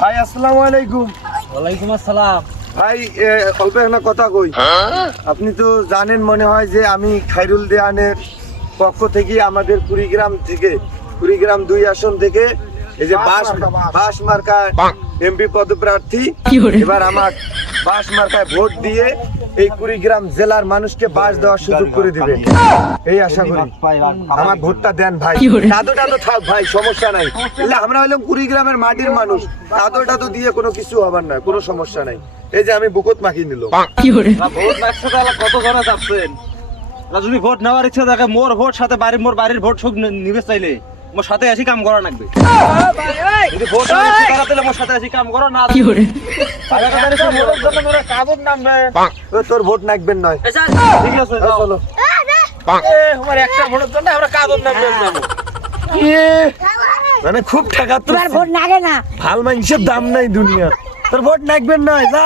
ভাই আসসালামু আলাইকুম। ওয়ালাইকুম আসসালাম। ভাই অল্প একটা কথা কই। আপনি তো জানেন মনে হয় যে আমি খায়রুল দেওয়ানের পক্ষ থেকে আমাদের কুড়িগ্রাম 2 আসন থেকে এই যে বাস মার্কায় এমপি পদপ্রার্থী, এবার আমার বাস মার্কায় ভোট দিয়ে এই কুড়িগ্রাম জেলার মানুষকে বাস দেওয়ার সুযোগ করে দিবেন এই আশা করি। আমার ভোটটা দেন ভাই। কাদোটা তো থাক ভাই, সমস্যা নাই। তাহলে আমরা হলাম কুড়িগ্রামের মাটির মানুষ, কাদোটা তো দিয়ে কোনো কিছু হবার না, কোনো সমস্যা নাই। এই যে আমি বুকত মাখিয়ে নিল। ভোট মাগছে তাহলে কত জনে যাচ্ছেন? যদি ভোট নেওয়ার ইচ্ছা থাকে মোর ভোট সাথে মোর বাড়ির ভোট সব নিবে চাইলে মোর সাথে আসি কাম করা লাগবে। যদি ভোট তাহলে মোর সাথে আসি কাম করো না। তোর ভোট নাকবেন নয়, ঠিক আছে চলো। আমার একটা ভোটের জন্য আমরা কাজের নামবে মানে খুব টাকা তো ভোট লাগে না, ভাল মানুষের দাম নাই দুনিয়া। তোর ভোট নাকবেন নয়, যা।